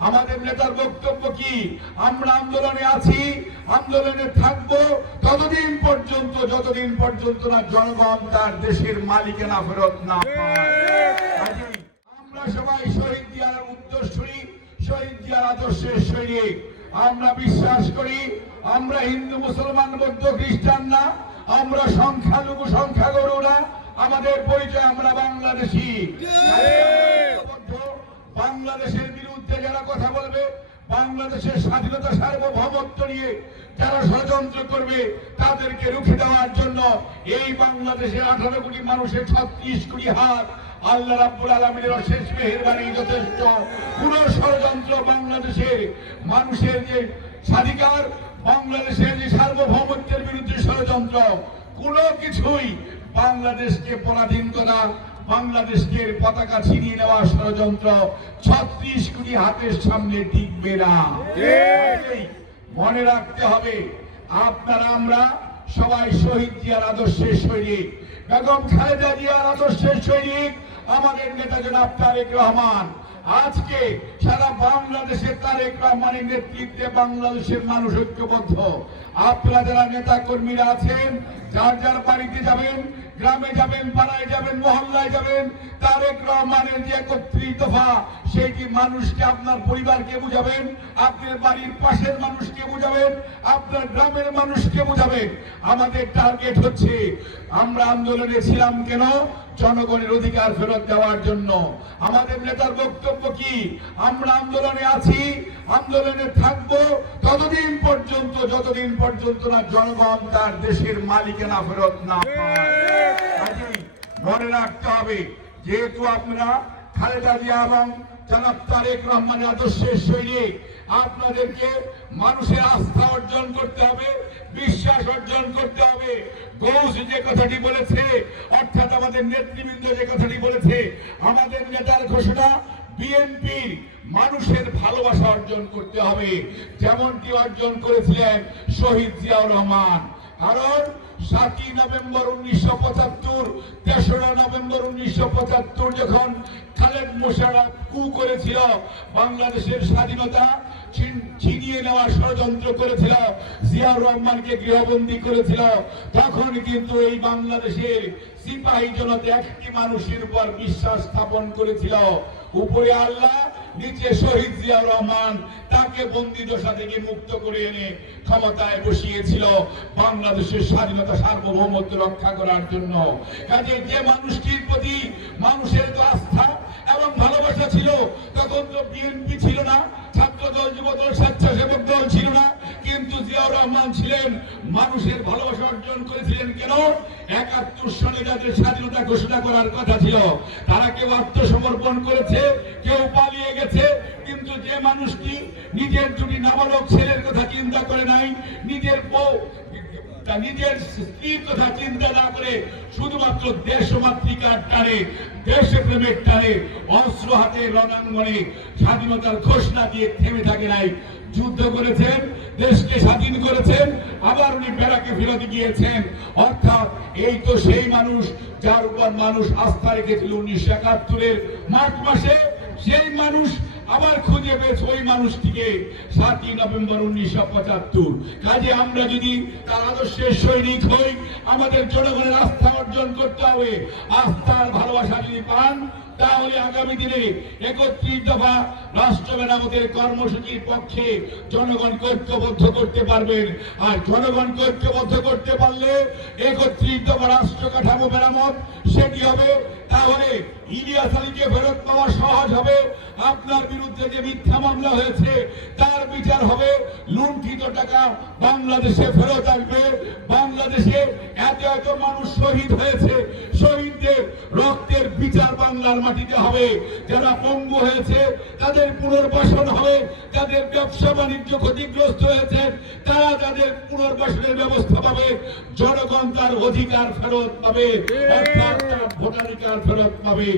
আমাদের নেতার বক্তব্য কি? আমরা আন্দোলনে আছি আন্দোলনে থাকব ততদিন পর্যন্ত যতদিন পর্যন্ত না জনগণ তার দেশের মালিকানা ফেরত না আমরা সবাই শহীদ দিয়ার উত্তরসূরি শহীদ দিয়ার আদর্শের সৈনিক। আমরা বিশ্বাস করি আমরা হিন্দু মুসলমান বৌদ্ধ খ্রিস্টান না আমরা সংখ্যালঘু সংখ্যাগরু না আমাদের পরিচয় আমরা বাংলাদেশি। বাংলাদেশের বিরুদ্ধে যারা কথা বলবে, বাংলাদেশের স্বাধীনতা সার্বভৌমত্ব নিয়ে যারা ষড়যন্ত্র করবে, তাদেরকে রুখে দেওয়ার জন্য এই বাংলাদেশের আঠারো কোটি মানুষের ছত্রিশ কোটি হাত আল্লাহ রাব্বুল আলমিনের অশেষ মেহেরবানি যথেষ্ট। কোন ষড়যন্ত্র বাংলাদেশের মানুষের যে স্বাধিকার, বাংলাদেশের যে সার্বভৌমত্বের বিরুদ্ধে ষড়যন্ত্র, কোনো কিছুই বাংলাদেশকে পরাধীন করা বাংলাদেশকে পতাকা ছিনিয়ে নেওয়া ষড়যন্ত্র ছত্রিশ কোটি হাতের সামনে টিকবে না। মনে রাখতে হবে আপনারা আমরা সবাই শহীদ জিয়ার আদর্শের সৈনিক। বেগম খালেদা জিয়ার আদর্শের সৈনিক আমাদের নেতা জনাব তারেক রহমান। আজকে সারা বাংলাদেশের তারেক রহমানের নেতৃত্বে বাংলাদেশের মানুষ ঐক্যবদ্ধ। আপনারা যারা নেতা কর্মীরা আছেন যার যার বাড়িতে যাবেন গ্রামে যাবেন, পাড়ায় যাবেন, মহল্লায় যাবেন, তারেক রহমানের যে একত্রিশ দফা সেইটি মানুষকে আপনার পরিবারকে বুঝাবেন, আপনার বাড়ির পাশের মানুষকে বুঝাবেন, আপনার গ্রামের মানুষকে বুঝাবেন? আমাদের টার্গেট হচ্ছে, আমরা আন্দোলনে ছিলাম কেন? জনগণের অধিকার ফেরত দেওয়ার জন্য। আমাদের নেতার বক্তব্য কি? আমরা আন্দোলনে আছি আন্দোলনে থাকব, ততদিন পর্যন্ত, যতদিন পর্যন্ত না জনগণ তার দেশের মালিকানা ফেরত না মনে রাখতে হবে, যেহেতু আপনারা খালেদা জিয়া এবং জনাব তারেক রহমানের আদর্শের সৈনিক, আপনাদেরকে মানুষের আস্থা অর্জন করতে হবে, বিশ্বাস অর্জন করতে হবে। গৌস যে কথাটি বলেছে, অর্থাৎ আমাদের নেতৃবৃন্দ যে কথাটি বলেছে, আমাদের নেতার ঘোষণা বিএনপির মানুষের ভালোবাসা অর্জন করতে হবে। যেমনটি অর্জন করেছিলেন শহীদ জিয়াউর রহমান। কারণ সাতই নভেম্বর উনিশশো পঁচাত্তর, তেসরা নভেম্বর উনিশশো পঁচাত্তর, যখন খালেদ মোশারফ কু করেছিল, বাংলাদেশের স্বাধীনতা ছিনিয়ে নেওয়ার ষড়যন্ত্র করেছিল, জিয়াউর রহমানকে গৃহবন্দী করেছিল, তখন কিন্তু এই বাংলাদেশের সিপাহী জনতা একটি মানুষের উপর বিশ্বাস স্থাপন করেছিল। উপরে আল্লাহ নিচে শহীদ জিয়াউর রহমান তাকে বন্দি দশা থেকে মুক্ত করে এনে ক্ষমতায় বসিয়েছিল বাংলাদেশের স্বাধীনতা সার্বভৌমত্ব রক্ষা করার জন্য। কাজে যে মানুষটির প্রতি মানুষের তো আস্থা এবং ভালোবাসা ছিল, তখন তো বিএনপি ছিল না ছাত্র দল যুব দল স্বেচ্ছাসেবক দল ছিল না, কিন্তু জিয়াউর রহমান ছিলেন, মানুষের ভালোবাসা অর্জন করেছিলেন কেন? একাত্তর সালে যাদের স্বাধীনতা ঘোষণা করার কথা ছিল, তারা কেউ আত্মসমর্পণ করেছে, কেউ পালিয়ে যে মানুষটি নিজের দুটি নাবালক ছেলের কথা চিন্তা করে নাই, নিজের বউ নিজের স্ত্রীর কথা চিন্তা না করে শুধুমাত্র দেশ মাতৃকার টানে দেশ প্রেমের টানে, অস্ত্র হাতে রণাঙ্গনে স্বাধীনতার ঘোষণা দিয়ে থেমে থাকে নাই। যুদ্ধ করেছেন, দেশকে স্বাধীন করেছেন, আবার উনি বেড়াকে ফেরত গিয়েছেন। অর্থাৎ এই তো সেই মানুষ যার উপর মানুষ আস্থা রেখেছিল উনিশশো একাত্তরের মার্চ মাসে। সেই মানুষ আবার খুঁজে পেয়েছে ওই মানুষটিকে সাতই নভেম্বর উনিশশো পঁচাত্তর। কাজে আমরা যদি তার আদর্শের সৈনিক হই, আমাদের জনগণের আস্থা অর্জন করতে হবে। আস্থার ভালোবাসা যদি পান তাহলে আগামী দিনে একত্রিশ দফা রাষ্ট্র মেরামতের কর্মসূচির পক্ষে জনগণকে ঐক্যবদ্ধ করতে পারবেন। আর জনগণকে ঐক্যবদ্ধ করতে পারলে একত্রিশ দফা রাষ্ট্র কাঠামো মেরামত সেটি হবে। তাহলে ইলিয়াস আলীকে ফেরত পাওয়া সহজ হবে। আপনার বিরুদ্ধে যে মিথ্যা মামলা হয়েছে, তার বিচার হবে। লুণ্ঠিত টাকা বাংলাদেশে ফেরত আসবে। বাংলাদেশে এত এত মানুষ শহীদ হয়েছে। বিচার বাংলার মাটিতে হবে, যারা পঙ্গু হয়েছে, তাদের পুনর্বাসন হবে, যাদের ব্যবসা বাণিজ্য ক্ষতিগ্রস্ত হয়েছে, তারা তাদের পুনর্বাসনের ব্যবস্থা পাবে, জনগণ তার অধিকার ফেরত পাবে, অর্থাৎ তার ভোটাধিকার ফেরত পাবে।